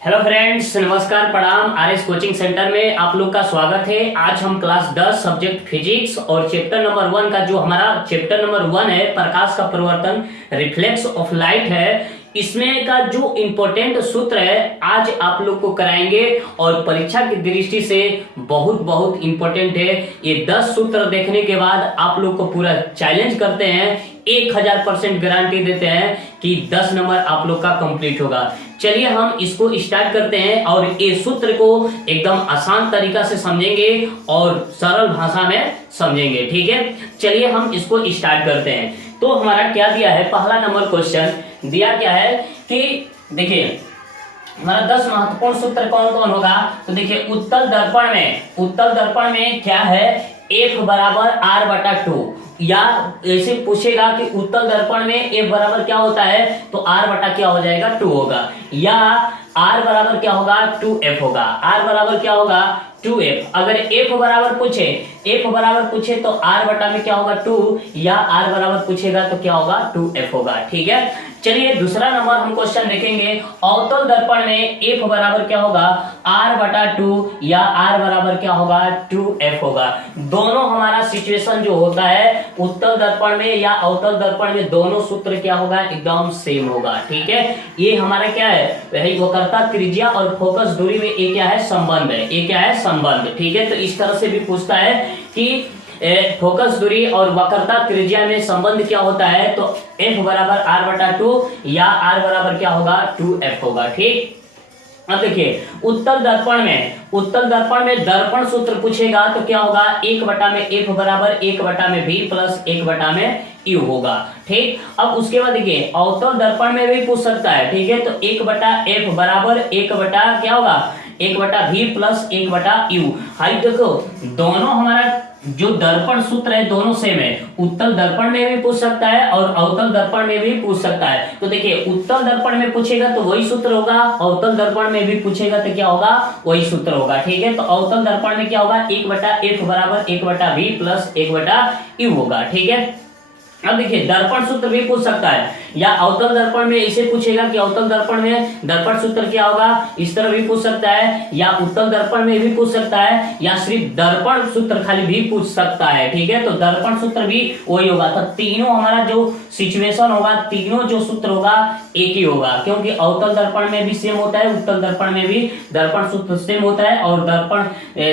Hello friends, नमस्कार, प्रणाम। RS coaching centre में आप लोग का स्वागत है। आज हम क्लास 10 सब्जेक्ट फिजिक्स और चैप्टर नंबर 1 का जो हमारा चैप्टर नंबर 1 है, प्रकाश का परिवर्तन, रिफ्लेक्स ऑफ लाइट है, इसमें का जो इम्पोर्टेंट सूत्र है आज आप लोग को कराएंगे और परीक्षा की दृष्टि से बहुत बहुत इम्पोर्टेंट है। ये 10 सूत्र देखने के बाद आप लोग को पूरा चैलेंज करते हैं, 1000% गारंटी देते हैं कि 10 नंबर आप लोग का कंप्लीट होगा। चलिए हम इसको स्टार्ट करते हैं और ये सूत्र को एकदम आसान तरीका से समझेंगे और सरल भाषा में समझेंगे। ठीक है, चलिए हम इसको स्टार्ट करते हैं। तो हमारा क्या दिया है, पहला नंबर क्वेश्चन दिया क्या है कि देखिए हमारा 10 महत्वपूर्ण सूत्र कौन कौन होगा। तो देखिए उत्तल दर्पण में क्या है, F बराबर R/2, या ऐसे पूछेगा कि उत्तल दर्पण में F बराबर क्या होता है, तो R बटा क्या हो जाएगा, 2 होगा, या R बराबर क्या होगा, 2F होगा। R बराबर क्या होगा, 2F। अगर F बराबर पूछे तो R बटा में क्या होगा, 2, या R बराबर पूछेगा तो क्या होगा, 2F होगा। ठीक है, चलिए दूसरा नंबर हम क्वेश्चन देखेंगे। अवतल दर्पण में F बराबर क्या होगा, R/2, या R बराबर क्या होगा, 2F होगा। दोनों हमारा सिचुएशन जो होता है उत्तल दर्पण में या अवतल दर्पण में, दोनों सूत्र क्या होगा, एकदम सेम होगा। ठीक है, ये हमारा क्या है, वही वक्रता त्रिज्या और फोकस दूरी में ये क्या है, संबंध है। ये क्या है, संबंध। ठीक है, तो इस तरह से भी पूछता है कि फोकस दूरी और वक्रता त्रिज्या में संबंध क्या होता है, तो F बराबर R/2 या R बराबर क्या होगा, 2F होगा। ठीक, अब देखिए उत्तल दर्पण में दर्पण सूत्र पूछेगा तो क्या होगा, 1/F बराबर 1/V प्लस 1/में U होगा। ठीक, अब उसके बाद देखिए अवतल दर्पण में भी पूछ सकता है। ठीक है, तो 1/F बराबर 1 क्या होगा, 1/V प्लस 1/U। हाई देखो दोनों हमारा जो दर्पण सूत्र है दोनों सेम है। उत्तल दर्पण में भी पूछ सकता है और अवतल दर्पण में भी पूछ सकता है। तो देखिए उत्तल दर्पण में पूछेगा तो वही सूत्र होगा, अवतल दर्पण में भी पूछेगा तो क्या होगा, वही सूत्र होगा। ठीक है, तो अवतल दर्पण में क्या होगा, 1/F बराबर 1/V प्लस 1/U होगा। ठीक है, अब देखिए दर्पण सूत्र भी पूछ सकता है, या अवतल दर्पण में इसे पूछेगा कि अवतल दर्पण में दर्पण सूत्र क्या होगा, इस तरह भी पूछ सकता है, या उत्तल दर्पण में भी पूछ सकता है, या सिर्फ दर्पण सूत्र खाली भी पूछ सकता है। ठीक है, तो दर्पण सूत्र भी वही होगा। तो तीनों हमारा जो सिचुएशन होगा, तीनों जो सूत्र होगा एक ही होगा, क्योंकि अवतल दर्पण में भी सेम होता है, उत्तल दर्पण में भी दर्पण सूत्र सेम होता है, और दर्पण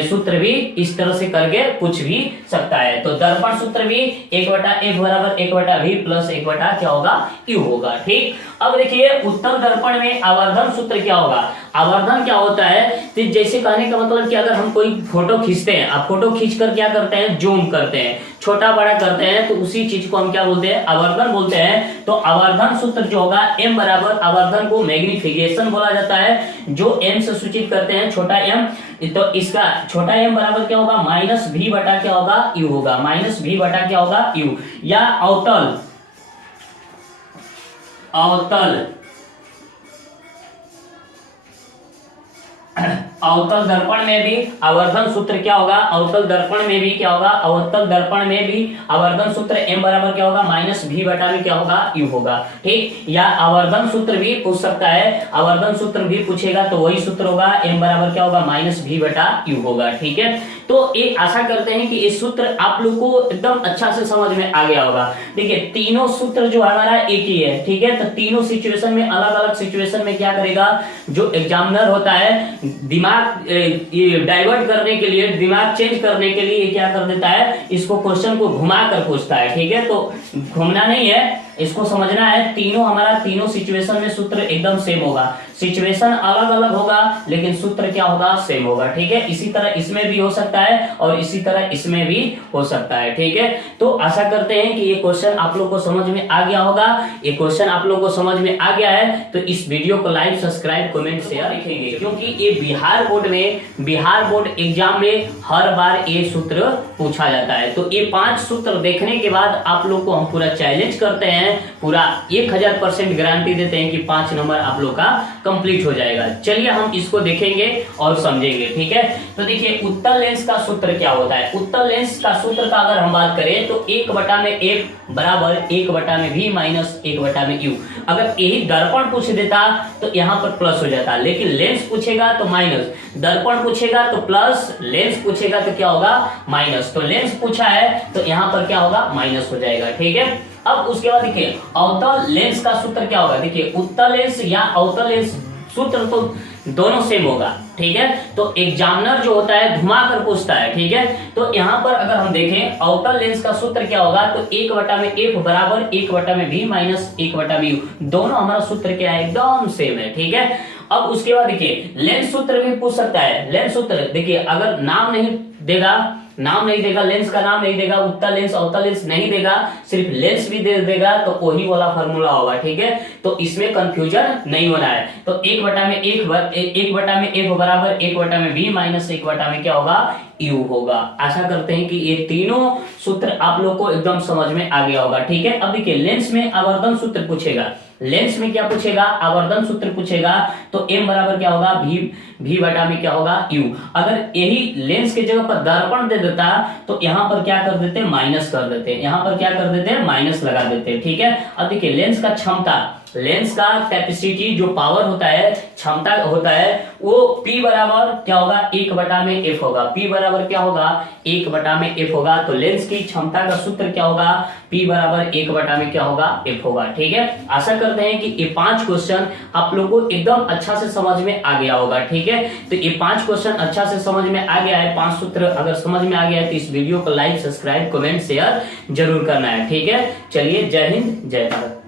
सूत्र भी इस तरह से करके पूछ भी सकता है। तो दर्पण सूत्र भी 1/F बराबर 1/V प्लस 1 क्या होगा, U होगा। ठीक, अब देखिए उत्तल दर्पण में आवर्धन सूत्र क्या होगा। आवर्धन क्या होता है, तो जैसे कहने का मतलब कि अगर हम कोई फोटो खींचते हैं, अब फोटो खींचकर क्या करते हैं, जूम करते हैं, छोटा बड़ा करते हैं, तो उसी चीज को हम क्या बोलते हैं, आवर्धन बोलते हैं। तो आवर्धन सूत्र जो होगा, M बराबर आवर्धन को मैग्निफिकेशन बोला जाता है, जो M से सूचित करते हैं, छोटा m। तो इसका छोटा m बराबर क्या होगा, -V बटा क्या होगा, U होगा, -V बटा क्या होगा, U। या अवतल दर्पण में भी आवर्धन सूत्र क्या होगा, अवतल दर्पण में भी क्या होगा, अवतल दर्पण में भी आवर्धन सूत्र M बराबर क्या होगा, -V बटा में क्या होगा, U होगा। ठीक, या आवर्धन सूत्र भी पूछ सकता है, आवर्धन सूत्र भी पूछेगा तो वही सूत्र होगा, M बराबर क्या होगा, -V बटा U होगा। ठीक है, तो ये आशा करते हैं कि ये सूत्र आप लोग को एकदम अच्छा से समझ में आ गया होगा। देखिए तीनों सूत्र जो हमारा एक ही है। ठीक है, तो तीनों सिचुएशन में, अलग अलग सिचुएशन में क्या करेगा, जो एग्जामिनर होता है दिमाग डाइवर्ट करने के लिए, दिमाग चेंज करने के लिए क्या कर देता है, इसको क्वेश्चन को घुमा कर पूछता है। ठीक है, तो घूमना नहीं है, इसको समझना है। तीनों सिचुएशन में सूत्र एकदम सेम होगा, सिचुएशन अलग अलग होगा लेकिन सूत्र क्या होगा, सेम होगा। ठीक है, इसी तरह इसमें भी हो सकता है और इसी तरह इसमें भी हो सकता है। ठीक है, तो आशा करते हैं कि ये क्वेश्चन आप लोग को समझ में आ गया होगा। ये क्वेश्चन आप लोग को समझ में आ गया है तो इस वीडियो को लाइक, सब्सक्राइब, कमेंट, शेयर लिखेंगे, क्योंकि ये बिहार बोर्ड एग्जाम में हर बार ये सूत्र पूछा जाता है। तो ये 5 सूत्र देखने के बाद आप लोग को हम हम पूरा चैलेंज करते हैं, पूरा 1000% गारंटी देते हैं कि 5 नंबर आप लोग का कंप्लीट हो जाएगा। चलिए हम इसको देखेंगे और समझेंगे, ठीक है। तो देखिए उत्तल लेंस का सूत्र क्या होता है। उत्तल लेंस का सूत्र का अगर हम बात करें तो 1/f बराबर 1/v माइनस 1/u। अगर यही दर्पण पूछ देता तो यहाँ पर प्लस हो जाता, लेकिन लेंस पूछेगा तो माइनस, दर्पण पूछेगा तो प्लस, लेंस पूछेगा तो क्या होगा माइनस। तो लेंस पूछा है तो यहाँ पर क्या होगा माइनस हो जाएगा, ठीक है। अब उसके बाद देखिए अवतल लेंस का सूत्र क्या होगा। देखिए उत्तल लेंस या अवतल लेंस सूत्र तो दोनों सेम होगा, ठीक है। तो एग्जामिनर जो होता है घुमाकर पूछता है, ठीक है। तो यहाँ पर अगर हम देखें अवतल लेंस का सूत्र क्या होगा तो 1/f बराबर 1/v माइनस 1/vu। दोनों हमारा सूत्र क्या है, एकदम सेम है, ठीक है। अब उसके बाद देखिए लेंस सूत्र भी पूछ सकता है। लेंस सूत्र देखिए अगर नाम नहीं देगा, लेंस का नाम नहीं देगा, उत्तल लेंस अवतल लेंस नहीं देगा, सिर्फ लेंस भी दे देगा तो वही वाला फार्मूला होगा, ठीक है। तो इसमें कंफ्यूजन नहीं होना है। तो 1/f बराबर 1/v माइनस 1/में क्या होगा u होगा। आशा करते हैं कि ये तीनों सूत्र आप लोग को एकदम समझ में आ गया होगा, ठीक है। अब देखिए लेंस में आवर्धन सूत्र पूछेगा, लेंस में क्या पूछेगा आवर्धन सूत्र पूछेगा तो m बराबर क्या होगा v बटा में क्या होगा u। अगर यही लेंस के जगह पर दर्पण दे देता तो यहाँ पर क्या कर देते माइनस कर देते, यहाँ पर क्या कर देते माइनस लगा देते, ठीक है। अब देखिए लेंस का क्षमता, लेंस का कैपेसिटी जो पावर होता है, क्षमता होता है वो P बराबर क्या होगा 1/f होगा। P बराबर क्या होगा 1/f होगा। तो लेंस की क्षमता का सूत्र क्या होगा P बराबर 1/में क्या होगा f होगा, ठीक है। आशा करते हैं कि ये 5 क्वेश्चन आप लोगों को एकदम अच्छा से समझ में आ गया होगा, ठीक है। तो ये 5 क्वेश्चन अच्छा से समझ में आ गया है, 5 सूत्र अगर समझ में आ गया है तो इस वीडियो को लाइक सब्सक्राइब कमेंट शेयर जरूर करना है, ठीक है। चलिए जय हिंद जय भारत।